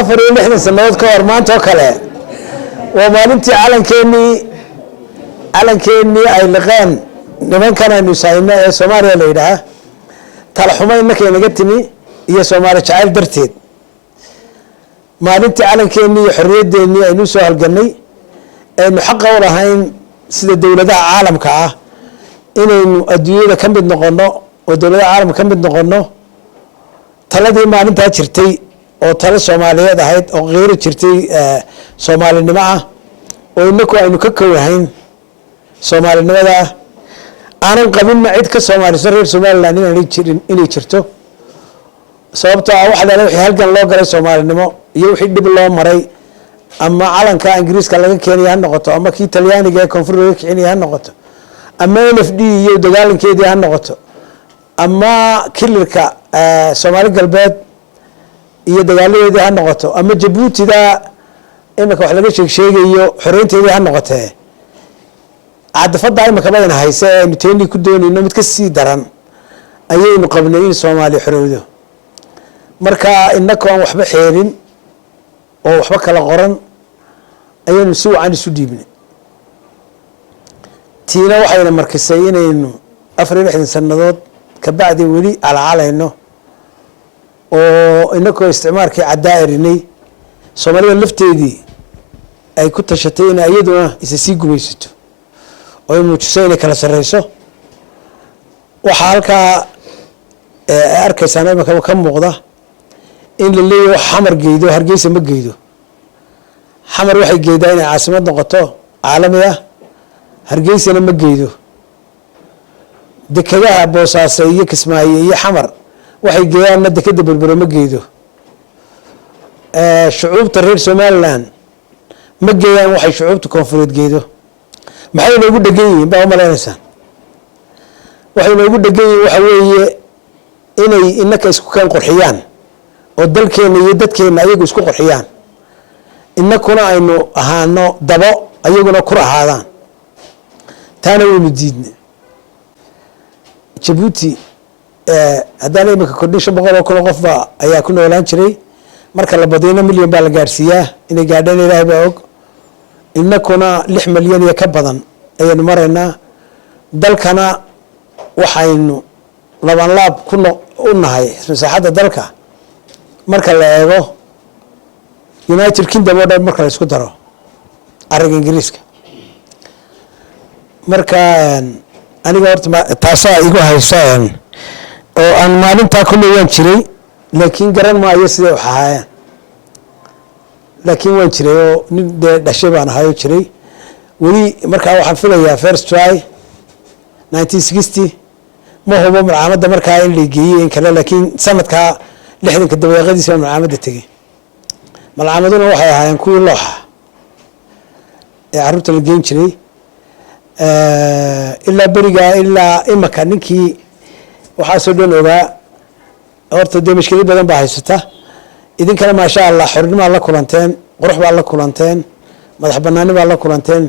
أفريقيا إحنا سنوات كورمان توكله ومالنتي علن كيني أي لغان نمان كان نساينا سوماليا ليرها تلحمين إنك ينقتني هي سوماليا شعيل درتين مالنتي علن كيني حرية ديني أي نسوا هالجني إنه حق ورهين سيد الدولة ده عالم كعه إنه الدنيا كم بدنا ودولة العالم كم بدنا تلادي مالنتها شرتي أو تلا سوماليا ده هيد أو غير شرتي سومالي نمعه وإنكوا إنه ككوهين سومالي نمدا أنا قبل ما عيد كسومالي سرير سومالي لأني إني شرته sababtoo ah waxa la wixii halkan loo galay Soomaalinimo iyo wixii dib loo maray ama calanka Ingiriiska laga keenay ha noqoto ama kii Talyaaniga ee koonfurta keenay ha noqoto ama NFD iyo dagaalankeedii ha noqoto ama kilirka Soomaali galbeed iyo dagaaladeedii ha noqoto ama Djibouti da imika wax laga sheegayo xoreynteedii ha noqotee cadafada imika badan haysa ee teeni ku doonayno mid ka sii daran ayaynu qabnay in Soomaali xorowdo marka innaka aan waxba xeerin oo waxba kala qoran ayaynu si wacan isu dhiibnay tiina waxayna markisay inaynu 4 sanadood ka bacdi weli calaalayno oo innaka isticmaalkii cadaarinay Soomaaliya lafteedii ay ku tashatay in ayaduna isa sii gumaysato oo ay muujisay inay kala sareyso waxa halka arkaysan imika ka muuqda in la leeyahay xamar geedo Hargeysa ma geedo xamar waxay geedaa inay caasimad noqoto caalami ah Hargeysana ma geedo dekadaha Boosaaso iyo Kismaayo iyo xamar waxay geeyaan dekada Berbera ma geedo shucuubta reer Somaliland ma geeyaan waxay shucuubta koonfureed geedo maxay loogu dhagan yihiin baa umaleynaysan waxay loogu dhagan yihiin waxa weeye inay innaka isku kan qurxiyaan oo dalkeena iyo dadkeena ayagu isku qurxiyaan innakuna aynu ahaano dabo ayaguna ku ahaadaan taana waynu diidnay Djibouti haddana imika kordhin 500 qof ayaa ku noolaan jiray marka la badiyana milyan baa la gaarsiiyaa inay gaadhaan Ilaahay baa og innakuna 6 milyan iyo ka badan ayaynu maraynaa dalkana waxaynu laban laab u nahay masaaxada dalka marka la eego United Kingdom oo dhan marka la isku daro ariga Ingiriiska marka aniga horta taasa igu haysaan oo aan maalinta kullu waan jiray laakiin garan maayo sida wax ahaayeen laakiin waan jiray oo nin dhashay baan ahayo jiray wali marka waxaan filayaa first try 1960 ma hubo marxamadda markaa in la geeyay kale laakiin sanadka 60 daqiiqadiisa marxamadda tagay malaamaduna waxay ahaayeen kuwii looxa ee carruurta la geyn jiray ilaa beriga ilaa imaka ninkii waxaa soo dhan ogaa horta dee mushkilad badan baa haysata idinkana maasha Allah xornimo la kulanteen qurux baa la kulanteen madax banaani baa la kulanteen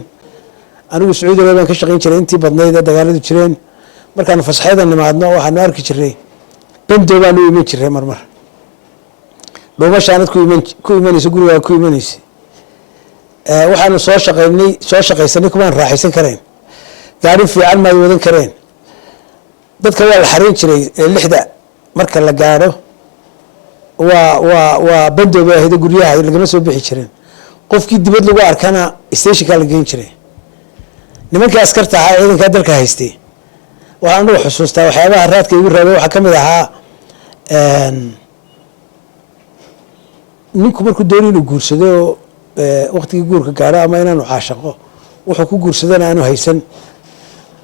anigu Sacuudi Arabia ka shaqeyn jiray intii badnayd dagaaladu jireen markaan fasaxada nimaadno waxaan arki jiray bando baan u iman jiray marmar dhuumashaanad ku imanayso guriga ku imanayso waxaanu soo shaqaysanay kuma raaxaysan kareen gaari fiican ma wadan kareen dadka waa la xariin jiray 6 marka la gaaro waa bando baa hada guriyaha lagama soo bixi jireen qofkii dibad lagu arkana station-ka la geyn jiray nimanka askarta ah ciidanka dalka haystay waxaan u xusuustaa waxyaabaha raadka igu raabay waxa kamid ahaa ninku markuu doonay inuu guursado waqtigii guurka gaaro ama inaanu caashaqo wuxuu ku guursadana aanu haysan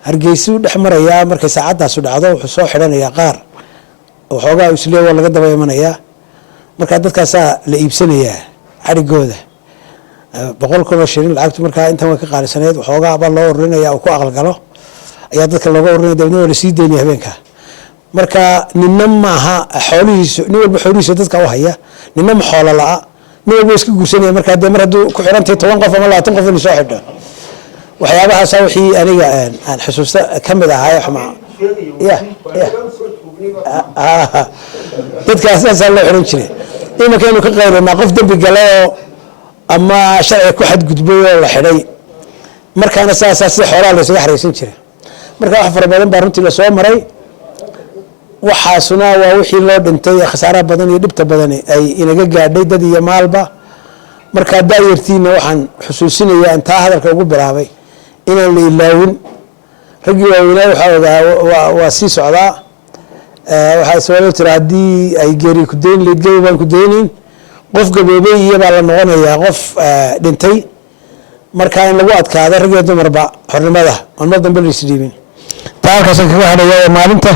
Hargeysa dhex maraya markay saacadaas u dhacdo wuxuu soo xidhanayaa qaar oo xoogaa isleeyo laga daba imanaya marka dadkaas la iibsanaya xarigooda 100 shilin lacagtu marka inta way ka qaalisaneed xoogaa baa loo urinaya oo ku aqal galo ayaa dadka looga urinaya dawladda la sii deynay habeenka marka ninna maaha xoolihiisu nin walba xoolihiisu dadka u haya ninna ma xoolo laa nin walba iska guursanaya marka mar hadduu ku xirantay 10 qof ama 20 qof inuu soo xidho waxyaabahaas wixii aniga aan xusuusta kamid ahaa xuma dadkaas ayaa loo xiran jiray iminkaaynu ka qayranaa qof dembi gala oo ama sharciga ku xadgudbay oo la xidhay markaana saasaa si xoolaa la isaga xaraysan jira marka wax fara badan baa runtii lasoo maray waxaasuna waa wixii loo dhintay khasaaraha badan iyo dhibta badan ay inaga gaadhay dad iyo maalba markaa daayartiina waxaan xusuusinayaa intaa hadalka ugu bilaabay inaan la ilaawin raggii waaweynaa waxaa ogaa waa sii socdaa waxaa sababta tira haddii ay geeri ku dayn leed gabi baan ku daynayn qof gaboobay iyabaa la noqonayaa qof dhintay markaa in lagu adkaado rag iyo dumarba xornimada aan mar dambe la isdhiibin taa halkaasaan kaga hadhayaa maalinta